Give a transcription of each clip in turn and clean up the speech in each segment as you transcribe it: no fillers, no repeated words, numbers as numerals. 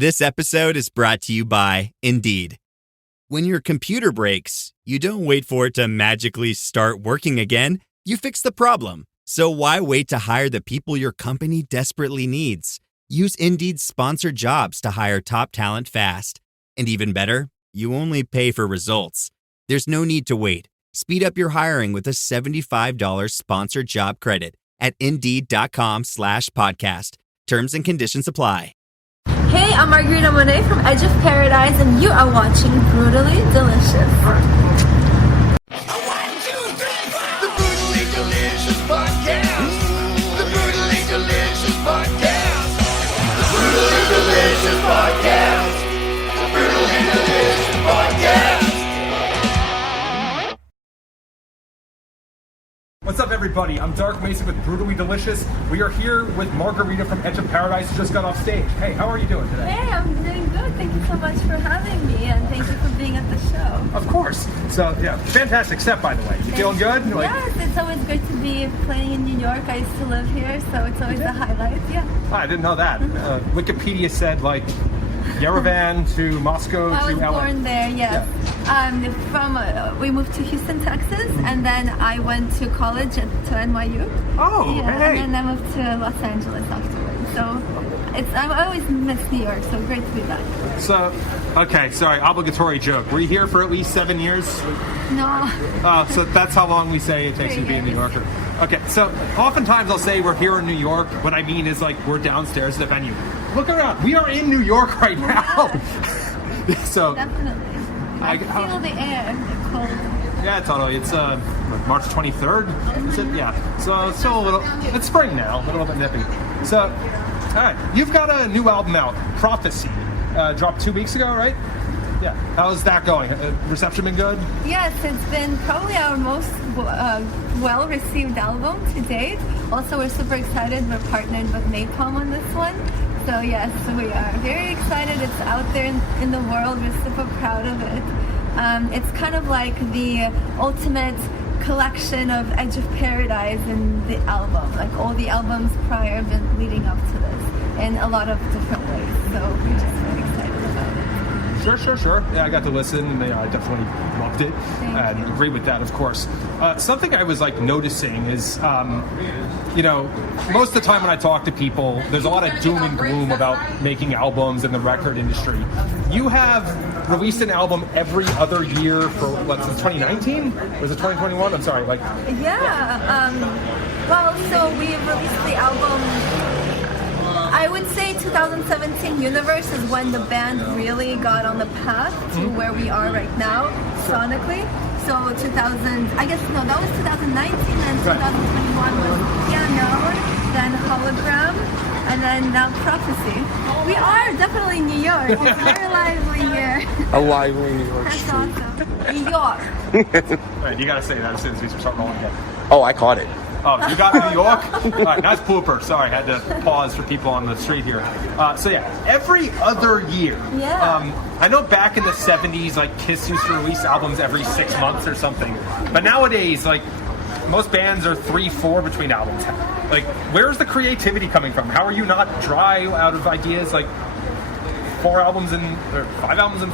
This episode is brought to you by Indeed. When your computer breaks, you don't wait for it to magically start working again. You fix the problem. So why wait to hire the people your company desperately needs? Use Indeed's sponsored jobs to hire top talent fast. And even better, you only pay for results. There's no need to wait. Speed up your hiring with a $75 sponsored job credit at Indeed.com/podcast. Terms and conditions apply. Hey, I'm Margarita Monet from Edge of Paradise, and you are watching Brutally Delicious. The Brutally Delicious Podcast. The Brutally Delicious Podcast. The Brutally Delicious Podcast. The Brutally Delicious Podcast. What's up, everybody? I'm Dark Macek with Brutally Delicious. We are here with Margarita from Edge of Paradise, who just got off stage. Hey, how are you doing today? Hey, I'm doing good. Thank you so much for having me, and thank you for being at the show. Of course. So, yeah, fantastic set, by the way. You feeling good? Yes, it's always good to be playing in New York. I used to live here, so it's always a highlight. Yeah. Oh, I didn't know that. Wikipedia said, Yerevan to Moscow I to was LA. born there, yes. We moved to Houston, Texas, and then I went to college to NYU. Oh, yeah, hey. And then I moved to Los Angeles afterwards. So I always miss New York, so great to be back. So, okay, sorry, obligatory joke. Were you here for at least 7 years? No. So that's how long we say it takes you to be a New Yorker. Okay, so oftentimes I'll say we're here in New York. What I mean is we're downstairs at the venue. Look around. We are in New York right now. So Definitely. I feel the air, the cold. yeah, totally. It's March 23rd. Is it? Yeah. So it's still a little. It's spring now, a little bit nippy. So, all right, you've got a new album out, Prophecy. Dropped 2 weeks ago, right? Yeah. How's that going? Reception been good? Yes, it's been probably our most well-received album to date. Also, we're super excited. We're partnered with Napalm on this one. So yes, we are very excited. It's out there in the world. We're super proud of it. It's kind of like the ultimate collection of Edge of Paradise in the album. Like all the albums prior have been leading up to this in a lot of different ways. So we're just very excited about it. Sure. Yeah, I got to listen, and I definitely loved it, and agree with that, of course. Something I was noticing is, most of the time when I talk to people, there's a lot of doom and gloom about making albums in the record industry. You have released an album every other year for since 2019? Or was it 2021? I'm sorry. Yeah. So we released the album. I would say 2017 Universe is when the band really got on the path to where we are right now, sonically. So that was 2019, and 2021 was Piano, then Hologram, and then now Prophecy. We are definitely New York. It's very lively here. A lively New York That's street. awesome. New York. Right, you got to say that as soon as we start rolling again. Oh, I caught it. Oh, you got New York? All right, nice blooper. Sorry, I had to pause for people on the street here. Every other year. Yeah. I know back in the 70s, Kiss used to release albums every 6 months or something. But nowadays, most bands are 3-4 between albums. Where's the creativity coming from? How are you not dry out of ideas? 5 albums in 4 years? I don't know.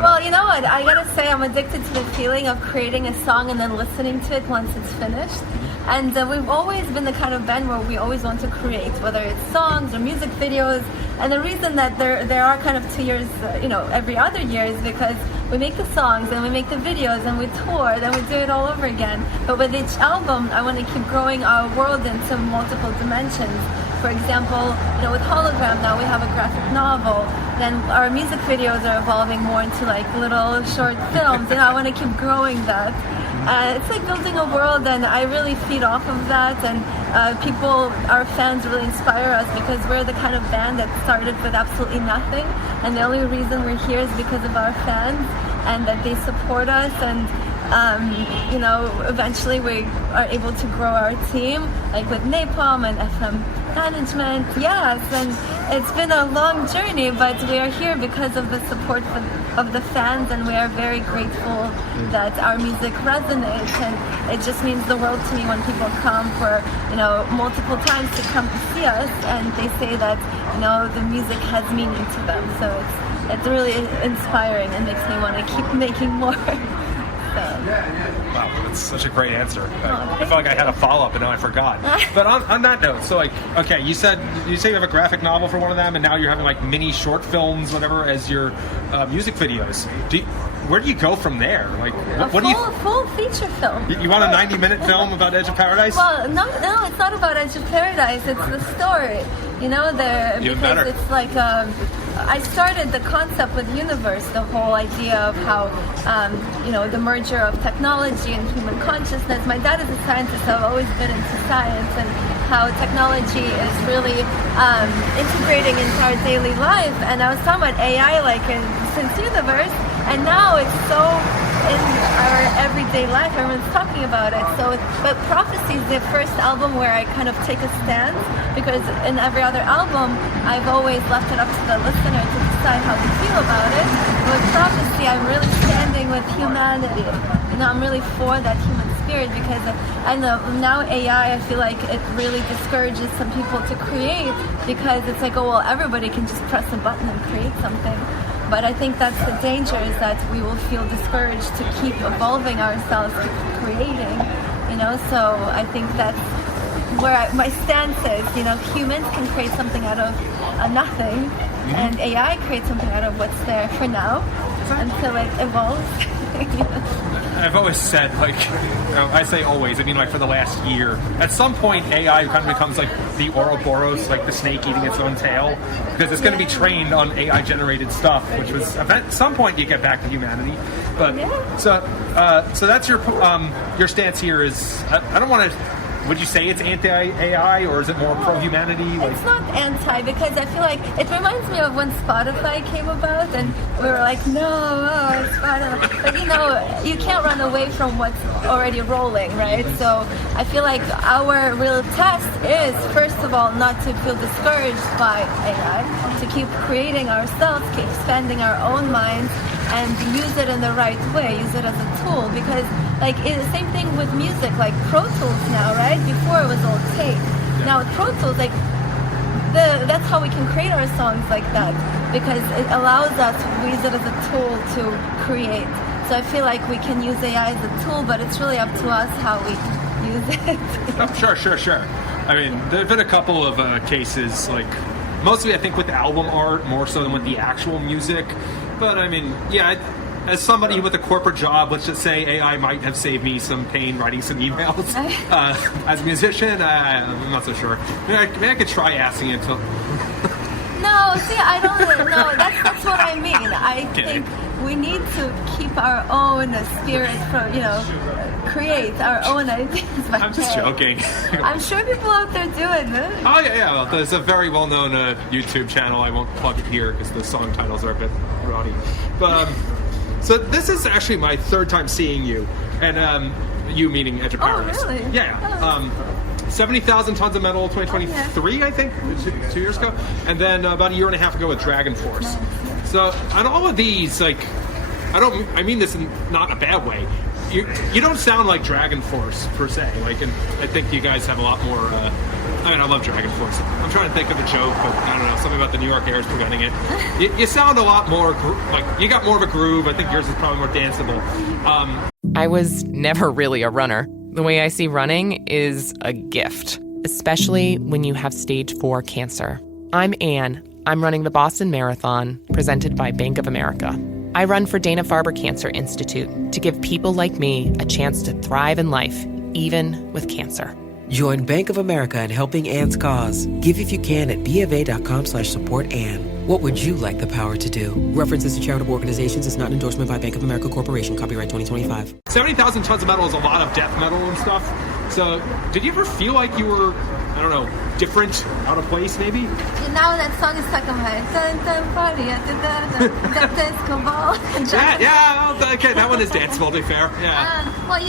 Well, you know what? I gotta say, I'm addicted to the feeling of creating a song and then listening to it once it's finished. And we've always been the kind of band where we always want to create, whether it's songs or music videos. And the reason that there are kind of 2 years, every other year is because we make the songs and we make the videos and we tour, then we do it all over again. But with each album, I want to keep growing our world into multiple dimensions. For example, with Hologram now we have a graphic novel. Then our music videos are evolving more into little short films. I want to keep growing that. It's like building a world, and I really feed off of that. And our fans really inspire us because we're the kind of band that started with absolutely nothing. And the only reason we're here is because of our fans and that they support us. And eventually we are able to grow our team, with Napalm and FM management, yes, and it's been a long journey, but we are here because of the support of the fans, and we are very grateful that our music resonates, and it just means the world to me when people come for, multiple times to come to see us, and they say that, the music has meaning to them, so it's really inspiring and makes me want to keep making more. Wow, that's such a great answer. I felt like I had a follow-up and now I forgot. But on that note, so okay, you say you have a graphic novel for one of them, and now you're having like mini short films, whatever, as your music videos. Where do you go from there? Like, what do you? Full feature film. You want a 90-minute film about Edge of Paradise? Well, no, it's not about Edge of Paradise. It's the story. Because better. It's like I started the concept with Universe, the whole idea of how the merger of technology and human consciousness. My dad is a scientist, so I've always been into science, and how technology is really integrating into our daily life. And I was talking about AI since Universe, and now it's so in our everyday life. Everyone's talking about it. But Prophecy is the first album where I kind of take a stance, because in every other album, I've always left it up to the listener to decide how they feel about it. With Prophecy, I'm really standing with humanity. I'm really for that human spirit, because I know now AI, I feel like it really discourages some people to create, because it's like, everybody can just press a button and create something. But I think that's the danger, is that we will feel discouraged to keep evolving ourselves, keep creating, so I think that's where my stance is. Humans can create something out of nothing, and AI creates something out of what's there for now until it evolves. I've always said, I say always, I mean for the last year, at some point AI kind of becomes like the Ouroboros, like the snake eating its own tail, because it's going to be trained on AI generated stuff, which was, at some point you get back to humanity. But so that's your stance here is, I don't want to, would you say it's anti-AI, or is it more pro-humanity? It's not anti, because I feel like it reminds me of when Spotify came about, and we were like, no, Spotify. But you can't run away from what's already rolling, right? So I feel like our real test is, first of all, not to feel discouraged by AI, to keep creating ourselves, keep expanding our own minds, and use it in the right way, use it as a tool, because it's the same thing with music, like Pro Tools now, right? Before it was all tape. Now with Pro Tools, that's how we can create our songs like that, because it allows us to use it as a tool to create. So I feel like we can use AI as a tool, but it's really up to us how we use it. Oh, sure. I mean, there have been a couple of cases, mostly I think with the album art more so than with the actual music. But I mean, as somebody with a corporate job, let's just say AI might have saved me some pain writing some emails. As a musician, I'm not so sure. Maybe I could try asking it to... No, see, I don't know. That's what I mean. I think we need to keep our own spirit from, create our own ideas. I'm just joking. I'm sure people out there do it. Oh, yeah. Well, there's a very well-known YouTube channel. I won't plug it here because the song titles are a bit rowdy. But, so this is actually my third time seeing you. And you meaning Edge of Paradise. Oh, really? Yeah. 70,000 Tons of Metal 2023, I think, 2 years ago. And then about a year and a half ago with Dragon Force. So on all of these, I mean this in not a bad way. You don't sound like Dragon Force per se. And I think you guys have a lot more. I love Dragon Force. I'm trying to think of a joke, but I don't know, something about the New York air is preventing it. You sound a lot more you got more of a groove. I think yours is probably more danceable. I was never really a runner. The way I see running is a gift, especially when you have stage 4 cancer. I'm Anne. I'm running the Boston Marathon, presented by Bank of America. I run for Dana-Farber Cancer Institute to give people like me a chance to thrive in life, even with cancer. Join Bank of America in helping Anne's cause. Give if you can at BofA.com/supportAnne. What would you like the power to do? References to charitable organizations is not an endorsement by Bank of America Corporation. Copyright 2025. 70,000 Tons of Metal is a lot of death metal and stuff. So did you ever feel like you were, I don't know, different, out of place maybe? Now that song is stuck in my head. Dun, dun, party, dun, disco ball. Okay, that one is danceable, to be fair. Yeah. Well,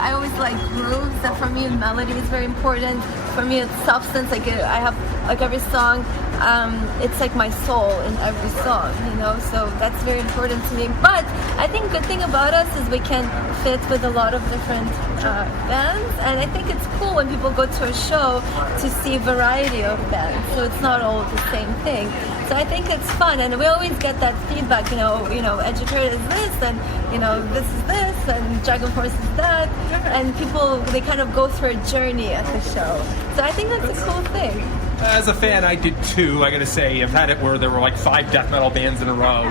I always like grooves. That for me, melody is very important. for me, it's substance. Like I have like every song, it's like my soul in every song, you know. So that's very important to me. But I think good thing about us is we can fit with a lot of different bands, and I think it's cool when people go to a show to see a variety of bands. So it's not all the same thing. So I think it's fun, and we always get that feedback. You know, Educated is this, and you know, this is this, and Dragon Force is that, and people they kind of go through a journey at the show. So I think that's a cool thing. As a fan, I did too. I gotta say, I've had it where there were like 5 death metal bands in a row,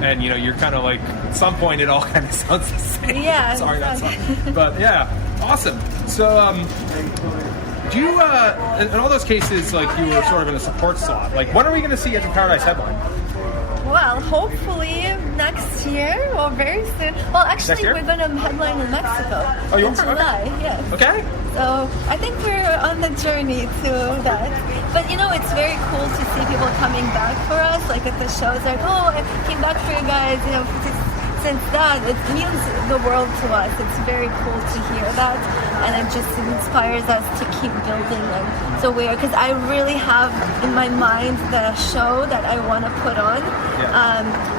and you know, you're kind of like, at some point, it all kind of sounds the same. Yeah. Sorry, that's but yeah, awesome. So, do you, in all those cases, like you were sort of in a support slot. Like, when are we gonna see Edge of Paradise headline? Well, hopefully next year or very soon. Well, actually, we're going to headline in Mexico. Oh, you in July, yes. Okay. So I think we're on the journey to that. But you know, it's very cool to see people coming back for us. Like at the shows, like, oh, I came back for you guys. You know, since that, it means the world to us. It's very cool to hear that, and it just inspires us to keep building. And so because I really have in my mind the show that I want to put on,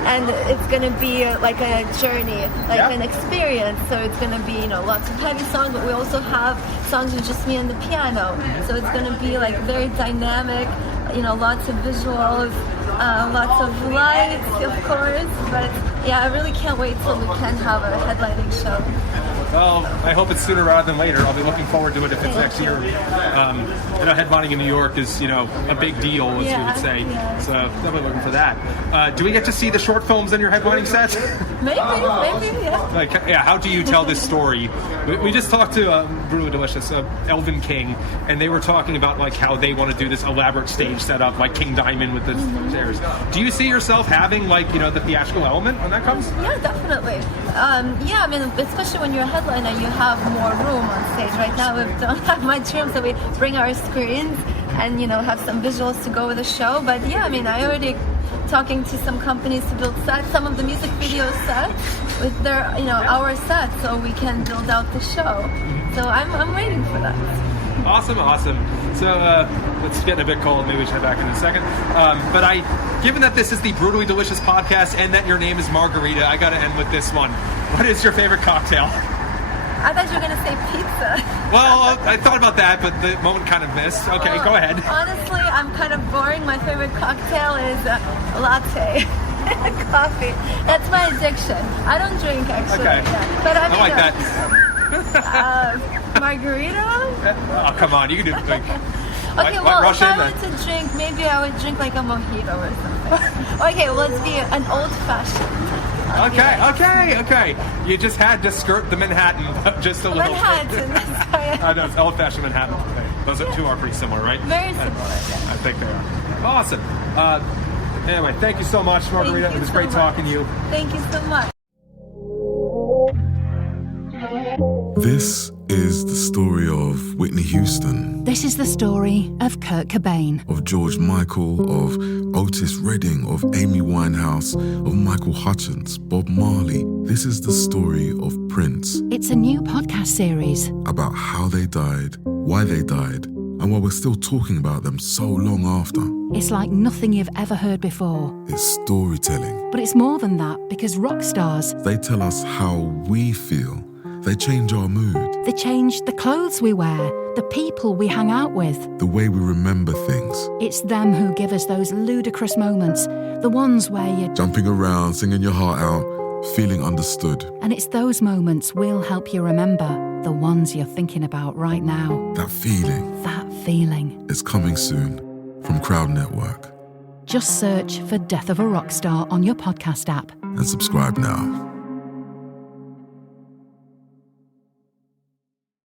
and it's gonna be like a journey, like an experience. So it's gonna be, you know, lots of heavy songs, but we also have songs with just me and the piano. So it's gonna be like very dynamic. You know, lots of visuals, lots of lights, of course. But yeah, I really can't wait till we can have a headlining show. Well, I hope it's sooner rather than later. I'll be looking forward to it if it's next year. You know, headlining in New York is, you know, a big deal, as we would say. Yeah. So definitely looking for that. Do we get to see the short films in your headlining set? Maybe, yeah. Like, yeah, how do you tell this story? We just talked to Brutally Delicious, Elvin King, and they were talking about like how they want to do this elaborate stage setup, like King Diamond with the stairs. Do you see yourself having like, you know, the theatrical element when that comes? Yeah, definitely. Yeah, I mean, especially when you're a headliner, you have more room on stage. Right now, we don't have much room, so we bring our screens and, you know, have some visuals to go with the show. But yeah, I mean, I already talking to some companies to build sets, some of the music video sets with their, you know, our sets, so we can build out the show. So I'm waiting for that. Awesome. So it's getting a bit cold. Maybe we should head back in a second. But given that this is the Brutally Delicious podcast and that your name is Margarita, I got to end with this one. What is your favorite cocktail? I thought you were going to say pizza. Well, I thought about that, but the moment kind of missed. Okay, Well, go ahead. Honestly, I'm kind of boring. My favorite cocktail is latte. Coffee. That's my addiction. I don't drink, actually. Okay. Yeah. But I mean, like that. Margarita? Oh, come on. You can do like... Okay, well, if I were to drink, maybe I would drink like a mojito or something. Okay, well, let's be an old-fashioned. Okay. You just had to skirt the Manhattan just a little Manhattan. bit. No, it's old-fashioned Manhattan. Those two are pretty similar, right? Very similar, yeah. I think they are. Awesome. Anyway, thank you so much, Margarita. It was great talking to you. Thank you so much. This is the story of Whitney Houston. This is the story of Kurt Cobain. Of George Michael, of Otis Redding, of Amy Winehouse, of Michael Hutchence, Bob Marley. This is the story of Prince. It's a new podcast series about how they died, why they died, and why we're still talking about them so long after. It's like nothing you've ever heard before. It's storytelling. But it's more than that, because rock stars, they tell us how we feel. They change our mood. They change the clothes we wear, the people we hang out with, the way we remember things. It's them who give us those ludicrous moments, the ones where you're jumping around, singing your heart out, feeling understood. And it's those moments we'll help you remember, the ones you're thinking about right now. That feeling. That feeling. It's coming soon from Crowd Network. Just search for Death of a Rock Star on your podcast app. And subscribe now.